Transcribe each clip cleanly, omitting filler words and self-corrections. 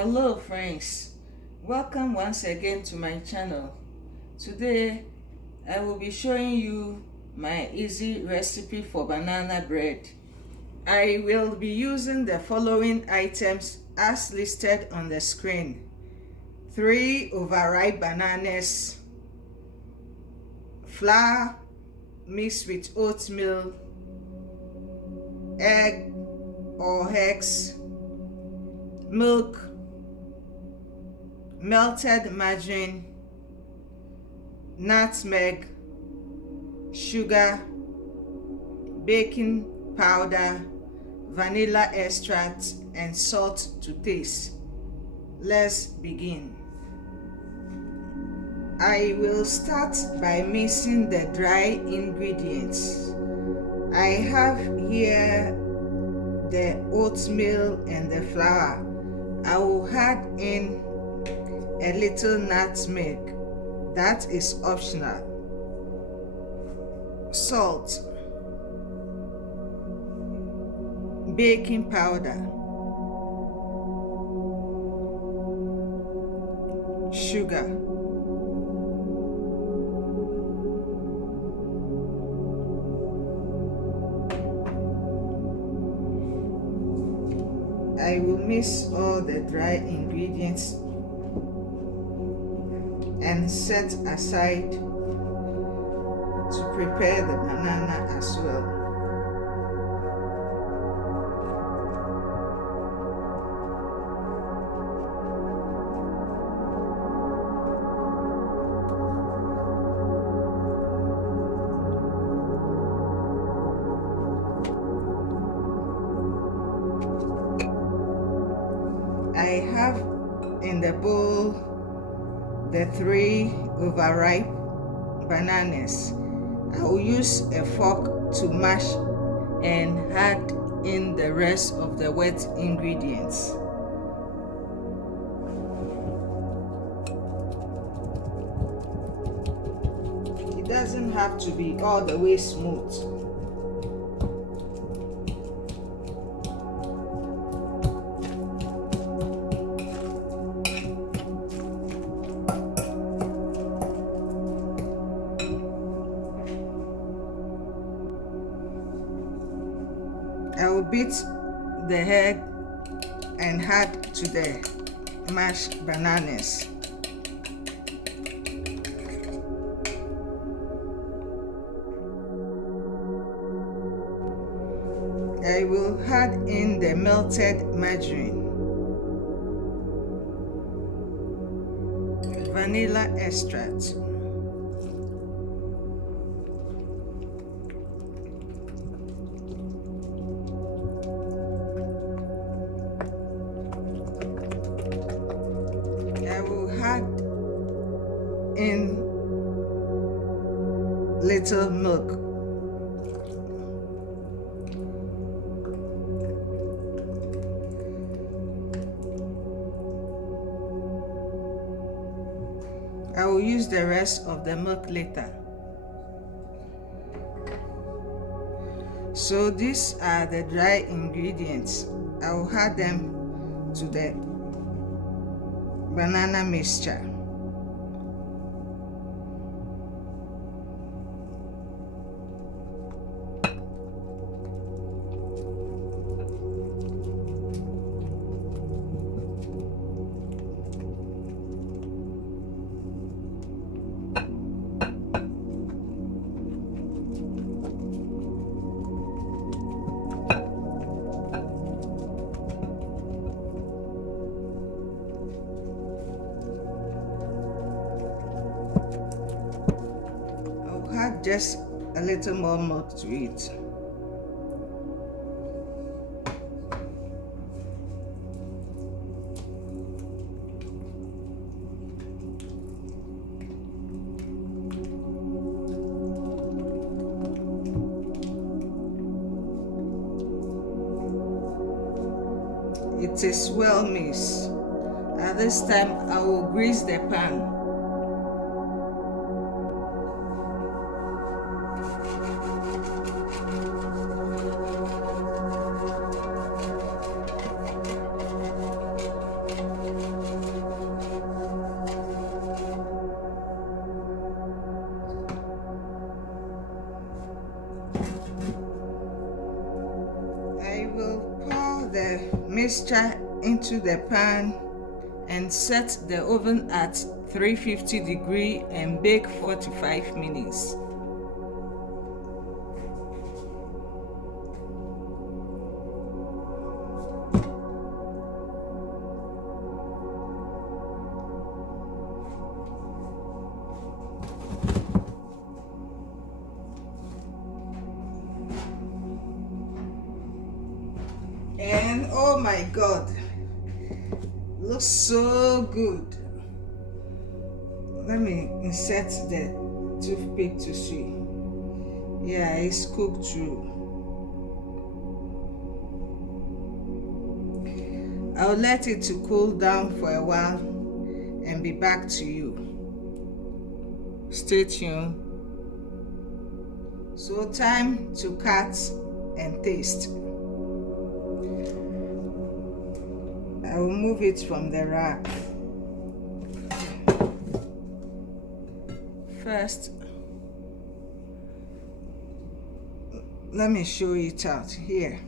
Hello friends, welcome once again to my channel. Today I will be showing you my easy recipe for banana bread. I will be using the following items as listed on the screen: 3 overripe bananas, flour mixed with oatmeal, egg or eggs, milk, melted margarine, nutmeg, sugar, baking powder, vanilla extract, and salt to taste. Let's begin. I will start by mixing the dry ingredients. I have here the oatmeal and the flour. I will add in a little nutmeg, that is optional, salt, baking powder, sugar, I will mix all the dry ingredients and set aside to prepare the banana as well. I have in the bowl the 3 overripe bananas. I will use a fork to mash and add in the rest of the wet ingredients. It doesn't have to be all the way smooth. I will beat the egg and add to the mashed bananas. I will add in the melted margarine, vanilla extract, I will add in little milk. I will use the rest of the milk later. So these are the dry ingredients. I will add them to the banana mixture. Add just a little more milk to it. It is well mixed. At this time, I will grease the pan. mixture into the pan and set the oven at 350 degrees and bake 45 minutes. And oh my God, looks so good. Let me insert the toothpick to see. Yeah, it's cooked through. I'll let it to cool down for a while and be back to you. Stay tuned. So time to cut and taste. I will move it from the rack. First, let me show it out here.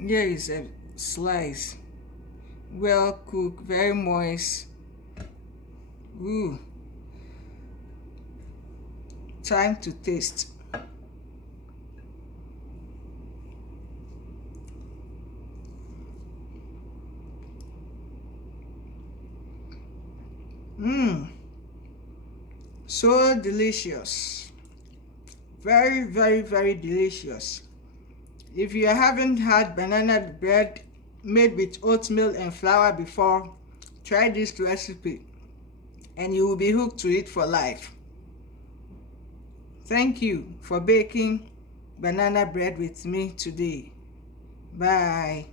Here is a slice, well cooked, very moist. Ooh. Time to taste. So delicious. Very, very, very delicious. If you haven't had banana bread made with oatmeal and flour before, try this recipe and you will be hooked to it for life. Thank you for baking banana bread with me today. Bye.